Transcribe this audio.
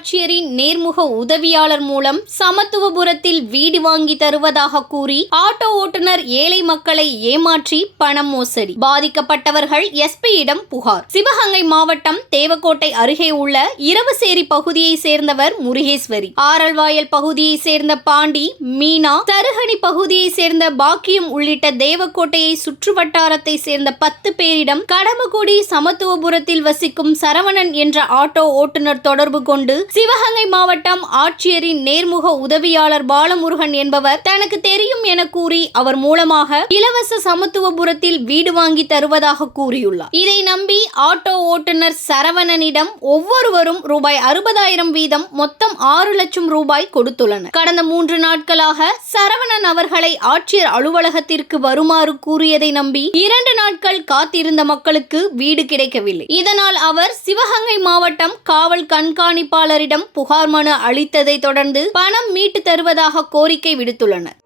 ஆட்சியரின் நேர்முக உதவியாளர் மூலம் சமத்துவபுரத்தில் வீடு வாங்கி தருவதாக கூறி ஆட்டோ ஓட்டுநர் ஏழை மக்களை ஏமாற்றி பணம் மோசடி. பாதிக்கப்பட்டவர்கள் எஸ்பியிடம் புகார். சிவகங்கை மாவட்டம் தேவக்கோட்டை அருகே உள்ள இரவுசேரி பகுதியை சேர்ந்தவர் முருகேஸ்வரி, ஆரல்வாயல் பகுதியை சேர்ந்த பாண்டி, மீனா, தருகணி பகுதியை சேர்ந்த பாக்கியம் உள்ளிட்ட தேவக்கோட்டையை சுற்றுவட்டாரத்தை சேர்ந்த 10 பேரிடம் கடமக்குடி சமத்துவபுரத்தில் வசிக்கும் சரவணன் என்ற ஆட்டோ ஓட்டுநர் தொடர்பு கொண்டு சிவகங்கை மாவட்டம் ஆட்சியரின் நேர்முக உதவியாளர் பாலமுருகன் என்பவர் தனக்கு தெரியும் என கூறி அவர் மூலமாக இலவச சமத்துவபுரத்தில் வீடு வாங்கி தருவதாக கூறியுள்ளார். இதை நம்பி ஆட்டோ ஓட்டுநர் சரவணனிடம் ஒவ்வொருவரும் ரூபாய் 60,000 வீதம் மொத்தம் 6 லட்சம் ரூபாய் கொடுத்துள்ளனர். கடந்த 3 நாட்களாக சரவணன் அவர்களை ஆட்சியர் அலுவலகத்திற்கு வருமாறு கூறியதை நம்பி 2 நாட்கள் காத்திருந்த மக்களுக்கு வீடு கிடைக்கவில்லை. இதனால் அவர் சிவகங்கை மாவட்டம் காவல் கண்காணிப்பாளரிடம் புகார் மனு அளித்ததை தொடர்ந்து பணம் மீட்டு தருவதாக கோரிக்கை விடுத்துள்ளனர்.